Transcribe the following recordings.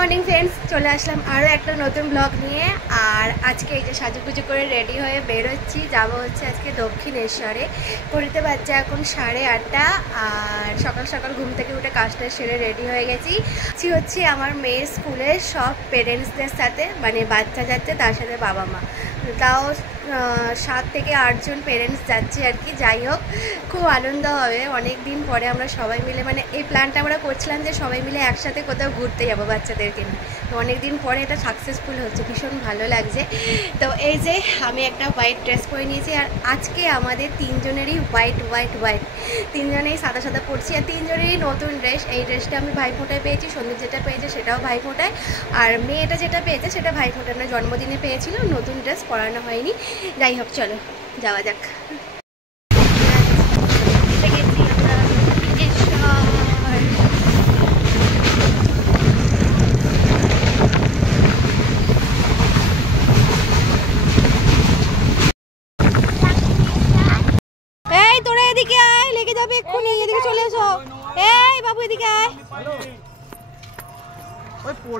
Morning friends, চলে আসলাম আরও একটা নতুন ব্লগ নিয়ে। আর আজকে এই যে সাজুগুজু করে রেডি হয়ে বেরোচ্ছি, যাবো হচ্ছে আজকে দক্ষিণেশ্বরে। ঘড়িতে বাজছে এখন 8:30। আর সকাল সকাল ঘুম থেকে উঠে কাজটা সেরে রেডি হয়ে গেছি। হচ্ছে আমার মেয়ের স্কুলের সব পেরেন্টসদের সাথে, মানে বাচ্চা যাচ্ছে তার সাথে বাবা মা, তাও 7 থেকে 8 জন পেরেন্টস যাচ্ছে আর কি। যাই হোক, খুব আনন্দ হবে। অনেক দিন পরে আমরা সবাই মিলে, মানে এই প্ল্যানটা আমরা করছিলাম যে সবাই মিলে একসাথে কোথাও ঘুরতে যাবো বাচ্চাদেরকে নিয়ে। তো অনেক দিন পরে এটা সাকসেসফুল হচ্ছে, ভীষণ ভালো লাগছে। তো এই যে আমি একটা হোয়াইট ড্রেস পরে নিয়েছি, আর আজকে আমাদের 3 জনেরই হোয়াইট তিনজনেই সাদা সাদা পরছি, আর 3 জনেরই নতুন ড্রেস। এই ড্রেসটা আমি ভাইফোঁটায় পেয়েছি, সন্দীপ যেটা পেয়েছে সেটাও ভাইফোঁটায়, আর মেয়েটা যেটা পেয়েছে সেটা ভাইফোঁটায়, মানে জন্মদিনে পেয়েছিল, নতুন ড্রেস পরানো হয়নি। যাই হোক, চলো যাওয়া যাক। এই তোরা এদিকে আয়, লেগে যাবে এক্ষুনি, এদিকে চলে এসো। এই বাবু এদিকে আয়,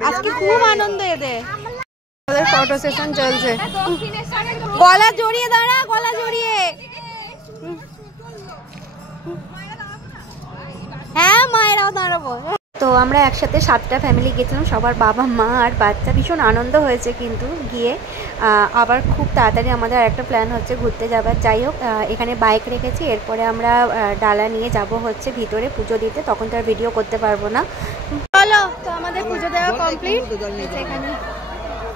আজকে খুব আনন্দ এদের। ওদের ফটো সেশন চলছে। গলা জড়িয়ে দাঁড়া, গলা জড়িয়ে। হ্যাঁ, মায়েরাও দাঁড়াবো। তো আমরা একসাথে 7টা ফ্যামিলি গেছিলাম, সবার বাবা মা আর বাচ্চা। ভীষণ আনন্দ হয়েছে কিন্তু গিয়ে। আবার খুব তাড়াতাড়ি আমাদের একটা প্ল্যান হচ্ছে ঘুরতে যাবার। যাই হোক, এখানে বাইক রেখেছি, এরপরে আমরা ডালা নিয়ে যাব হচ্ছে ভিতরে পুজো দিতে, তখন তো আর ভিডিও করতে পারবো না। চলো, তো আমাদের পুজো দেওয়া কমপ্লিট। এখানে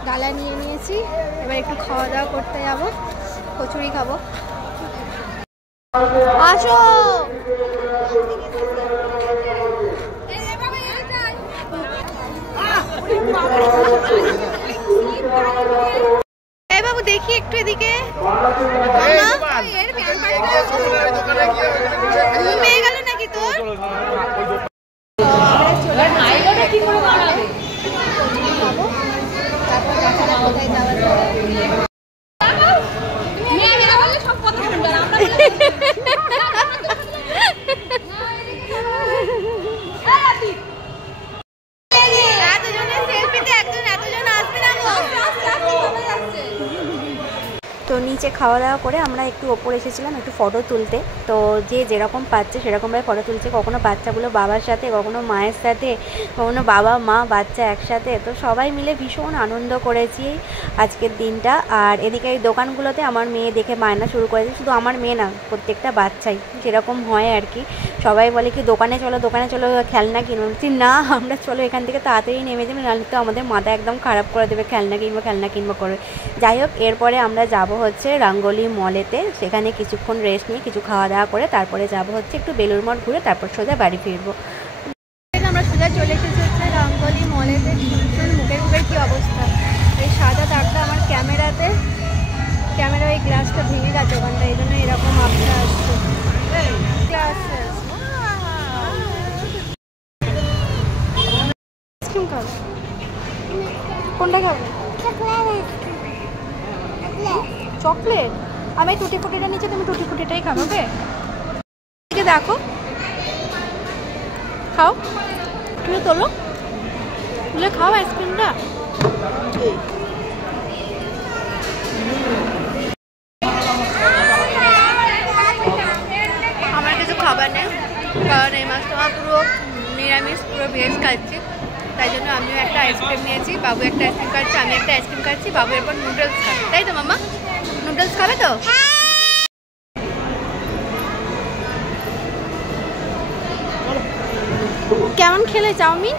ডালা নিয়ে নিয়েছি, এবার একটু খাওয়া দাওয়া করতে যাবো, কচুরি খাবো। আসো, বাবু দেখি একটু এদিকে। মেয়ে গেল নাকি তোর? তো নিচে খাওয়া দাওয়া করে আমরা একটু ওপরে এসেছিলাম একটু ফটো তুলতে। তো যে যেরকম পাচ্ছে সেরকমভাবে ফটো তুলছে, কখনো বাচ্চাগুলো বাবার সাথে, কখনো মায়ের সাথে, কখনো বাবা মা বাচ্চা একসাথে। তো সবাই মিলে ভীষণ আনন্দ করেছি আজকের দিনটা। আর এদিকে এই দোকানগুলোতে আমার মেয়ে দেখে বায়না শুরু করেছে, শুধু আমার মেয়ে না, প্রত্যেকটা বাচ্চাই যেরকম হয় আর কি। সবাই বলে কি দোকানে চলো খেলনা কিনবো। বলছি না, আমরা চলো এখান থেকে তাড়াতাড়ি নেমে যাবে, নাহলে তো আমাদের মাথা একদম খারাপ করে দেবে, খেলনা কিনবো করে। যাই হোক, এরপরে আমরা যাব হচ্ছে রঙ্গোলি মলেতে, সেখানে কিছুক্ষণ রেস্ট নিয়ে কিছু খাওয়া দাওয়া করে তারপরে যাব হচ্ছে একটু বেলুড় মঠ ঘুরে, তারপর সোজা বাড়ি ফিরবো। আমরা সোজা চলে এসেছি হচ্ছে রঙ্গোলি মলেতে। ভীষণ মুখের কী অবস্থা, এই সাদা দাগটা আমার ক্যামেরা ওই গ্লাসটা ভেঙে গেছে ওখানটা, এই জন্য এরকম আবছা আসছে। আইসক্রিম খাবো, কোনটা খাবো? চকলেট? আমি টুটি ফুটিটা নিচে, তুমি টুটি ফুটিটাই খাবো। ওকে, দেখো, খাও, তুমি তুলে খাও আইসক্রিমটা। আমার কিছু খাবার নেই, কারণ এই মাসটা আমার পুরো নিরামিষ, পুরো ভেজ খাচ্ছি। তাই জন্য আমিও একটা আইসক্রিম নিয়েছি, বাবু একটা আইসক্রিম খাচ্ছি, আমি একটা আইসক্রিম খাচ্ছি, বাবু এরপর নুডলস খাবে। তাই তো মামা? নুডলস খাবে তো? কেমন খেলে চাউমিন?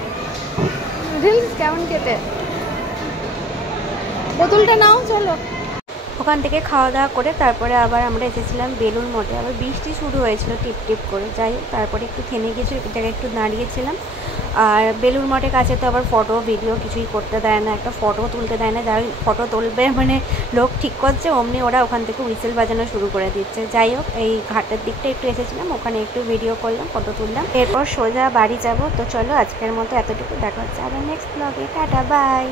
নুডলস কেমন খেতে? বোতলটা নাও, চলো। ওখান থেকে খাওয়া দাওয়া করে তারপরে আবার আমরা এসেছিলাম বেলুড় মঠে। আবার বৃষ্টি শুরু হয়েছিল টিপ করে। যাই হোক, তারপরে একটু থেমে গিয়েছিল, এক জায়গায় একটু দাঁড়িয়েছিলাম। আর বেলুড় মঠের কাছে তো আবার ফটো ভিডিও কিছুই করতে দেয় না, একটা ফটো তুলতে দেয় না। যাই ফটো তুলবে মানে লোক ঠিক করছে, অমনি ওরা ওখান থেকে হুইসেল বাজানো শুরু করে দিচ্ছে। যাই হোক, এই ঘাটের দিকটা একটু এসেছিলাম, ওখানে একটু ভিডিও করলাম, ফটো তুললাম, এরপর সোজা বাড়ি যাব। তো চলো, আজকের মতো এতটুকু, দেখা হচ্ছে আবার নেক্সট ব্লগে। Tata, by.